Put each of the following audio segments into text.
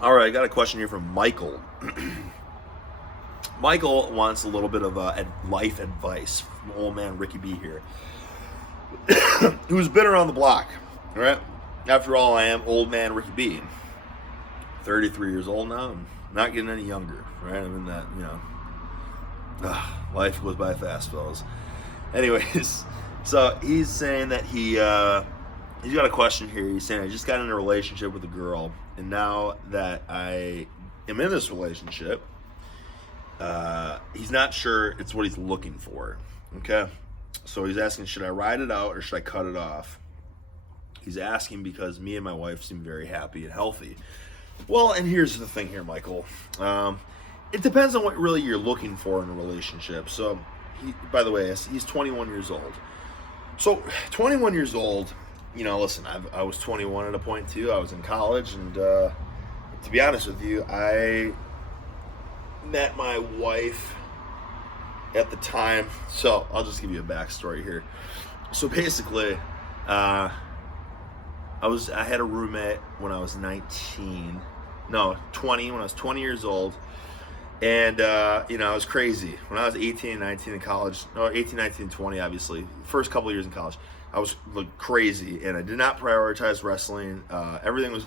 All right, I got a question here from Michael. Michael wants a little bit of life advice from old man Ricky B here, who's been around the block, right? After all, I am old man Ricky B. 33 years old now, and not getting any younger, right? I mean that, life goes by fast, fellas. Anyways, so he's saying that he's got a question here. He's saying, I just got in a relationship with a girl, and now that I am in this relationship, he's not sure it's what he's looking for. Okay, so he's asking, should I ride it out or should I cut it off? He's asking because me and my wife seem very happy and healthy. Well, and here's the thing here, Michael. It depends on what really you're looking for in a relationship. So, by the way, he's 21 years old. So, 21 years old, listen, I was 21 at a point too. I was in college, and to be honest with you, I met my wife at the time. So, I'll just give you a backstory here. So, basically, I had a roommate when I was 20, when I was 20 years old. And, I was crazy. When I was 18 and 19 in college, 18, 19, and 20, obviously, first couple of years in college, I was crazy, and I did not prioritize wrestling. Everything was,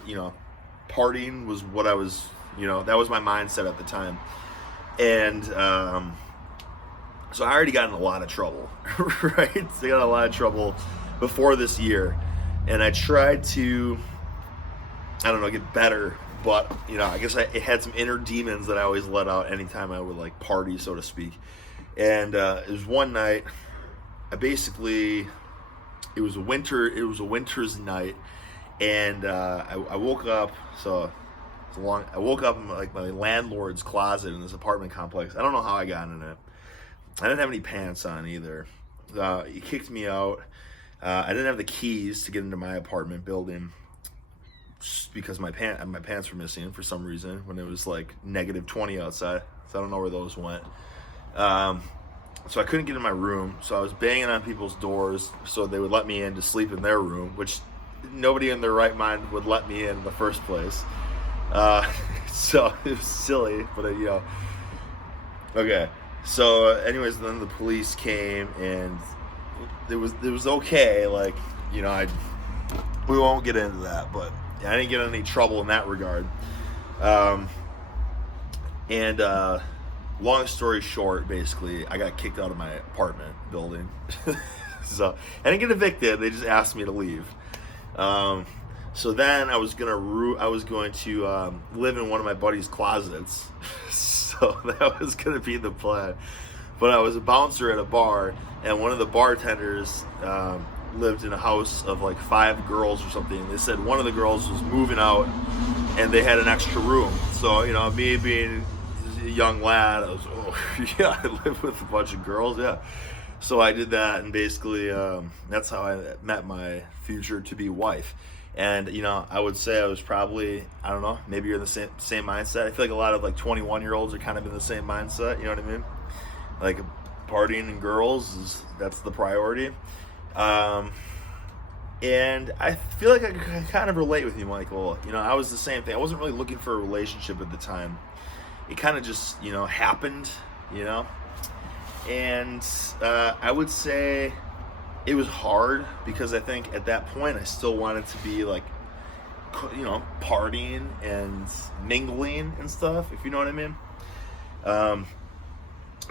partying was what I was, that was my mindset at the time. And so I already got in a lot of trouble, right? So I got in a lot of trouble before this year. And I tried to, get better. But, I guess it had some inner demons that I always let out anytime I would, party, so to speak. And it was one night, it was a winter's night. And I woke up, I woke up in, my landlord's closet in this apartment complex. I don't know how I got in it. I didn't have any pants on either. He kicked me out. I didn't have the keys to get into my apartment building because my pants were missing for some reason when it was negative 20 outside. So I don't know where those went. So I couldn't get in my room. So I was banging on people's doors so they would let me in to sleep in their room, which nobody in their right mind would let me in the first place. So it was silly, but okay. So anyways, then the police came and it was okay. We won't get into that, but I didn't get in any trouble in that regard. Long story short, basically, I got kicked out of my apartment building. So I didn't get evicted. They just asked me to leave. So then I was going to live in one of my buddy's closets. So that was going to be the plan. But I was a bouncer at a bar, and one of the bartenders lived in a house of 5 girls or something. They said one of the girls was moving out and they had an extra room. So, me being a young lad, I was, I live with a bunch of girls, yeah. So I did that, and basically that's how I met my future to be wife. And, I would say I was probably, I don't know, maybe you're in the same mindset. I feel like a lot of 21-year-olds are kind of in the same mindset, you know what I mean? Partying and girls, that's the priority. And I feel like I kind of relate with you, Michael. I was the same thing. I wasn't really looking for a relationship at the time. It kind of just, happened, And I would say it was hard because I think at that point I still wanted to be partying and mingling and stuff, if you know what I mean.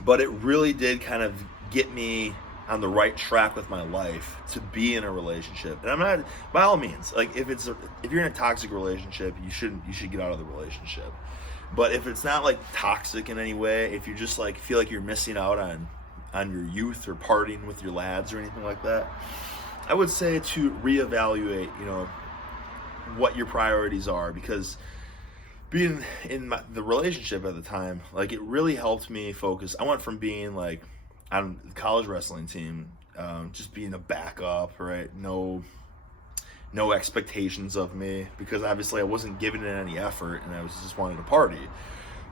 But it really did kind of get me on the right track with my life to be in a relationship. And I'm not, by all means, if you're in a toxic relationship, you should get out of the relationship. But if it's not toxic in any way, if you just feel like you're missing out on your youth or partying with your lads or anything like that, I would say to reevaluate, what your priorities are, because being in the relationship at the time, it really helped me focus. I went from being on the college wrestling team, just being a backup, right? No expectations of me, because obviously I wasn't giving it any effort, and I was just wanting to party.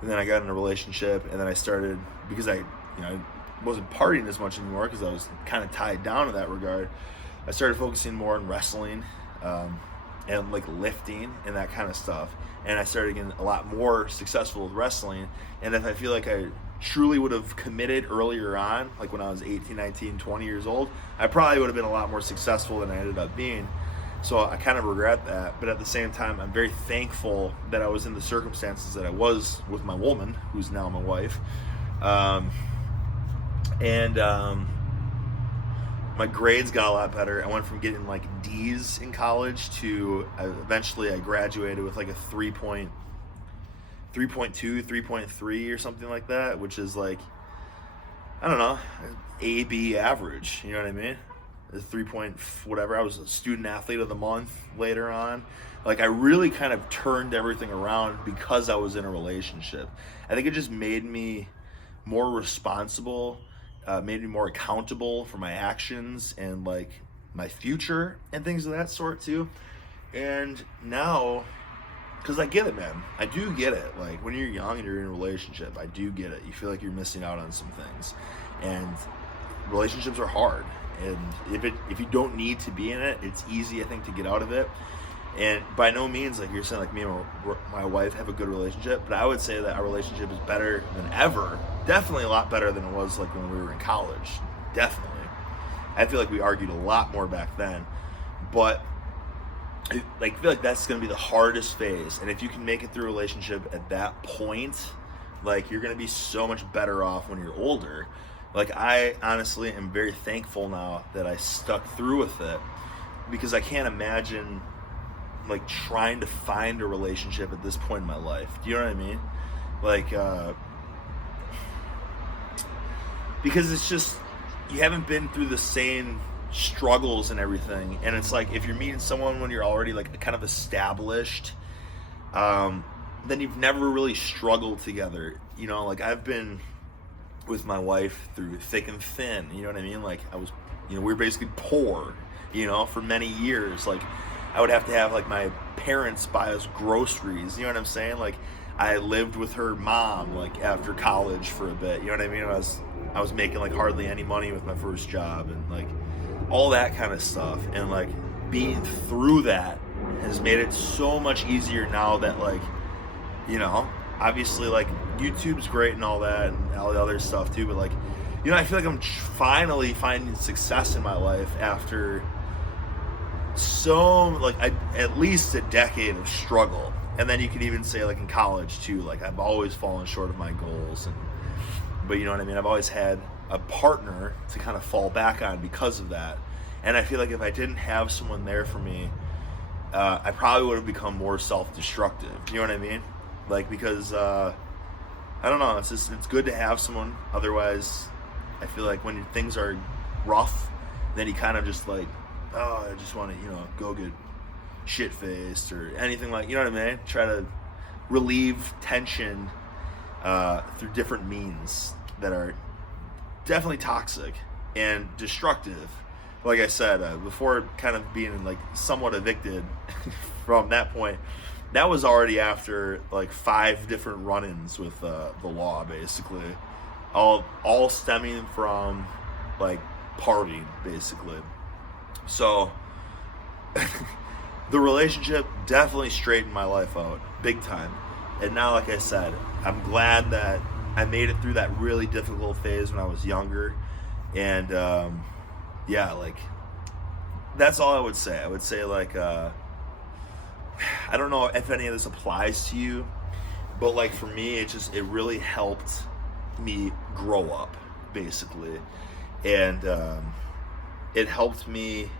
And then I got in a relationship, and then I started, because I wasn't partying as much anymore because I was kind of tied down in that regard. I started focusing more on wrestling, and lifting and that kind of stuff. and I started getting a lot more successful with wrestling. And if I feel like I truly would have committed earlier on, like when I was 18, 19, 20 years old, I probably would have been a lot more successful than I ended up being. So I kind of regret that, but at the same time, I'm very thankful that I was in the circumstances that I was with my woman, who's now my wife. My grades got a lot better. I went from getting like D's in college to eventually I graduated with like a 3.2, 3.3 or something like that, which is like, I don't know, A-B average, you know what I mean? The 3 point whatever. I was a student athlete of the month later on. Like I really kind of turned everything around because I was in a relationship. I think it just made me more responsible, made me more accountable for my actions and like my future and things of that sort too. And now, because I get it, man. I do get it. Like when you're young and you're in a relationship, I do get it. You feel like you're missing out on some things. And relationships are hard. And if you don't need to be in it, it's easy, I think, to get out of it. And by no means, like you're saying, like me and my wife have a good relationship, but I would say that our relationship is better than ever. Definitely a lot better than it was like when we were in college. Definitely. I feel like we argued a lot more back then. But I feel like that's going to be the hardest phase. And if you can make it through a relationship at that point, like you're going to be so much better off when you're older. Like I honestly am very thankful now that I stuck through with it, because I can't imagine like trying to find a relationship at this point in my life. Do you know what I mean? Like, because it's just, you haven't been through the same struggles and everything. And it's like, if you're meeting someone when you're already like kind of established, then you've never really struggled together. You know, like I've been with my wife through thick and thin, you know what I mean? Like we were basically poor, for many years. Like I would have to have like my parents buy us groceries, you know what I'm saying? Like I lived with her mom like after college for a bit, you know what I mean? I was making like hardly any money with my first job and like all that kind of stuff. And like being through that has made it so much easier now that like, obviously like YouTube's great and all that and all the other stuff too, but like, I feel like I'm finally finding success in my life after at least a decade of struggle. And then you could even say like in college too, like I've always fallen short of my goals, but you know what I mean? I've always had a partner to kind of fall back on because of that. And I feel like if I didn't have someone there for me, I probably would have become more self-destructive. You know what I mean? Like, because, I don't know, it's good to have someone. Otherwise, I feel like when things are rough, then you kind of just like, oh, I just want to, go get shit-faced or anything like, you know what I mean? Try to relieve tension through different means that are definitely toxic and destructive. Like I said, before kind of being like somewhat evicted from that point, that was already after like 5 different run-ins with the law, basically, all stemming from like partying, basically. So the relationship definitely straightened my life out big time. And now, like I said, I'm glad that I made it through that really difficult phase when I was younger. And yeah, like that's all I would say. I would say like I don't know if any of this applies to you, but like for me, it really helped me grow up, basically. And it helped me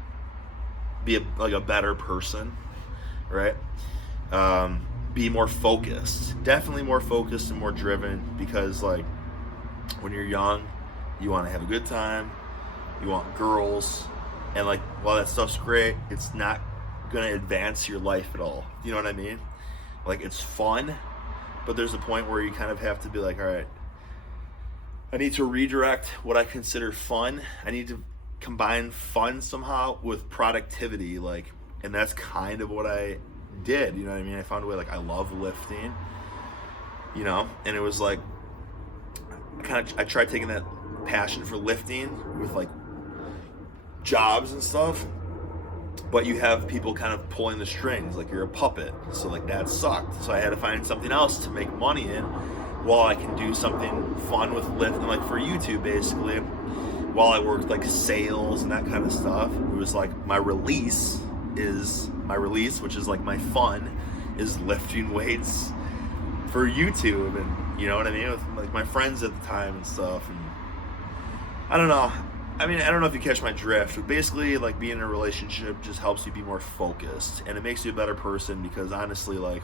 be a better person, right? Be more focused, definitely more focused and more driven, because like when you're young, you want to have a good time, you want girls, and like while that stuff's great, it's not gonna advance your life at all. You know what I mean? Like it's fun, but there's a point where you kind of have to be like, all right, I need to redirect what I consider fun. I need to combine fun somehow with productivity, like, and that's kind of what I did. You know what I mean? I found a way, like, I love lifting, and it was like I tried taking that passion for lifting with like jobs and stuff, but you have people kind of pulling the strings, like you're a puppet. So like that sucked. So I had to find something else to make money in while I can do something fun with lifting, like for YouTube basically, while I worked like sales and that kind of stuff. It was like my release, which is like my fun, is lifting weights for YouTube, and you know what I mean, with like my friends at the time and stuff. And I don't know. I mean, I don't know if you catch my drift, but basically, like, being in a relationship just helps you be more focused, and it makes you a better person, because honestly, like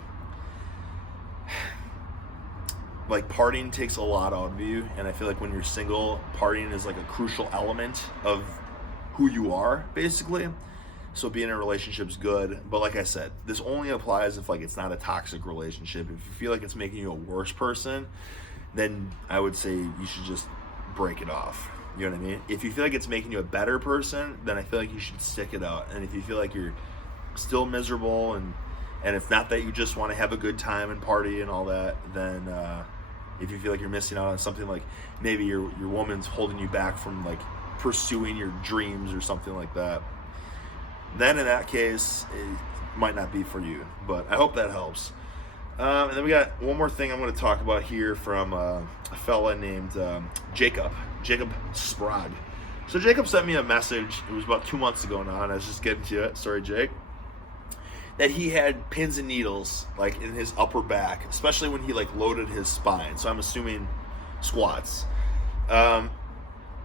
partying takes a lot out of you, and I feel like when you're single, partying is like a crucial element of who you are, basically. So being in a relationship is good, but like I said, this only applies if like it's not a toxic relationship. If you feel like it's making you a worse person, then I would say you should just break it off. You know what I mean? If you feel like it's making you a better person, then I feel like you should stick it out. And if you feel like you're still miserable and it's not that you just want to have a good time and party and all that, then if you feel like you're missing out on something, like maybe your woman's holding you back from like pursuing your dreams or something like that, then in that case, it might not be for you. But I hope that helps. And then we got one more thing I'm going to talk about here from a fella named Jacob Sprague. So Jacob sent me a message. It was about 2 months ago now, and I was just getting to it. Sorry, Jake. That he had pins and needles like in his upper back, especially when he like loaded his spine. So I'm assuming squats.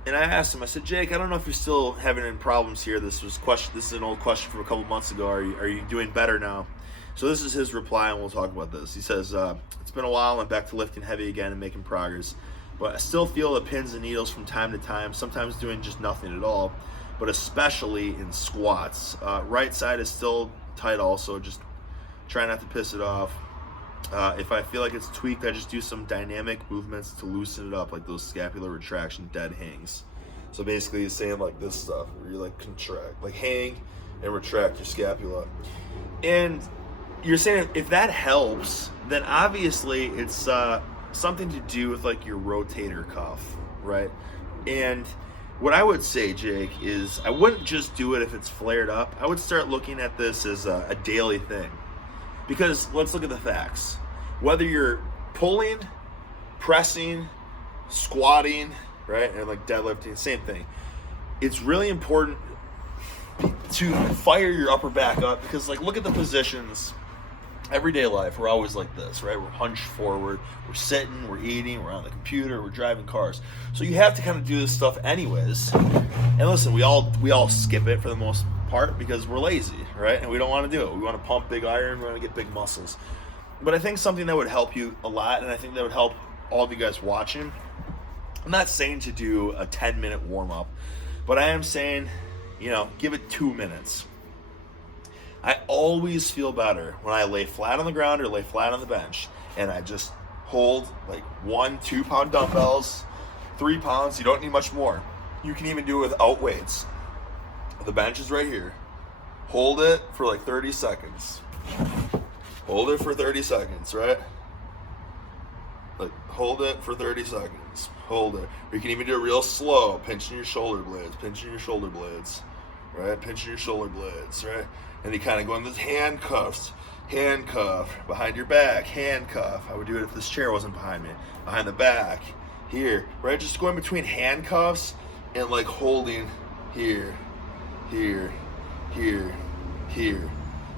And I asked him, I said, Jake, I don't know if you're still having any problems here. This is an old question from a couple months ago. Are you doing better now? So this is his reply, and we'll talk about this. He says, it's been a while. I'm back to lifting heavy again and making progress. But I still feel the pins and needles from time to time, sometimes doing just nothing at all, but especially in squats. Right side is still tight also. Just try not to piss it off. If I feel like it's tweaked, I just do some dynamic movements to loosen it up, like those scapular retraction dead hangs. So basically he's saying like this stuff, where you like contract, like hang and retract your scapula. And you're saying if that helps, then obviously it's something to do with like your rotator cuff, right? And what I would say, Jake, is I wouldn't just do it if it's flared up. I would start looking at this as a daily thing. Because let's look at the facts. Whether you're pulling, pressing, squatting, right, and like deadlifting, same thing. It's really important to fire your upper back up, because like look at the positions. Everyday life, we're always like this, right? We're hunched forward, we're sitting, we're eating, we're on the computer, we're driving cars. So you have to kind of do this stuff anyways. And listen, we all skip it for the most part because we're lazy, right? And we don't want to do it. We want to pump big iron, we want to get big muscles. But I think something that would help you a lot, and I think that would help all of you guys watching, I'm not saying to do a 10-minute warm-up, but I am saying, give it 2 minutes. I always feel better when I lay flat on the ground or lay flat on the bench, and I just hold like 1-2 pound dumbbells, 3 pounds. You don't need much more. You can even do it without weights. The bench is right here. Hold it for like 30 seconds. Hold it for 30 seconds, right? Like hold it for 30 seconds. Hold it. Or you can even do it real slow, pinching your shoulder blades, right? Pinching your shoulder blades, right? And you kind of go in this handcuff behind your back, handcuff. I would do it if this chair wasn't behind me, behind the back, here, right? Just going between handcuffs and like holding here,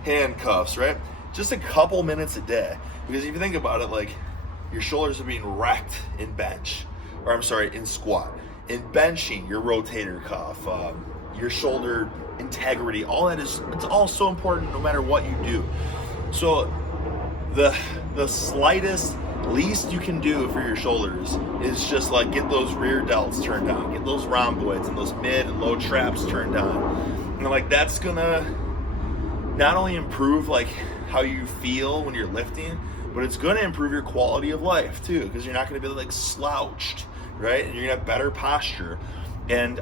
handcuffs, right? Just a couple minutes a day. Because if you think about it, like your shoulders are being wrecked in in squat. In benching, your rotator cuff, your shoulder integrity, all that it's all so important no matter what you do. So the slightest least you can do for your shoulders is just like get those rear delts turned on, get those rhomboids and those mid and low traps turned on. And like that's gonna not only improve like how you feel when you're lifting, but it's gonna improve your quality of life too, because you're not gonna be like slouched, right? And you're gonna have better posture. And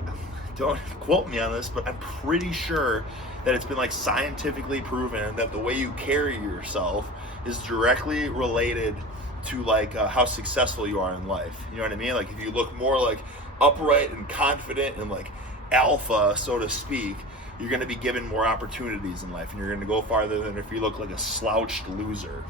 don't quote me on this, but I'm pretty sure that it's been like scientifically proven that the way you carry yourself is directly related to like how successful you are in life. You know what I mean? Like if you look more like upright and confident and like alpha, so to speak, you're going to be given more opportunities in life, and you're going to go farther than if you look like a slouched loser.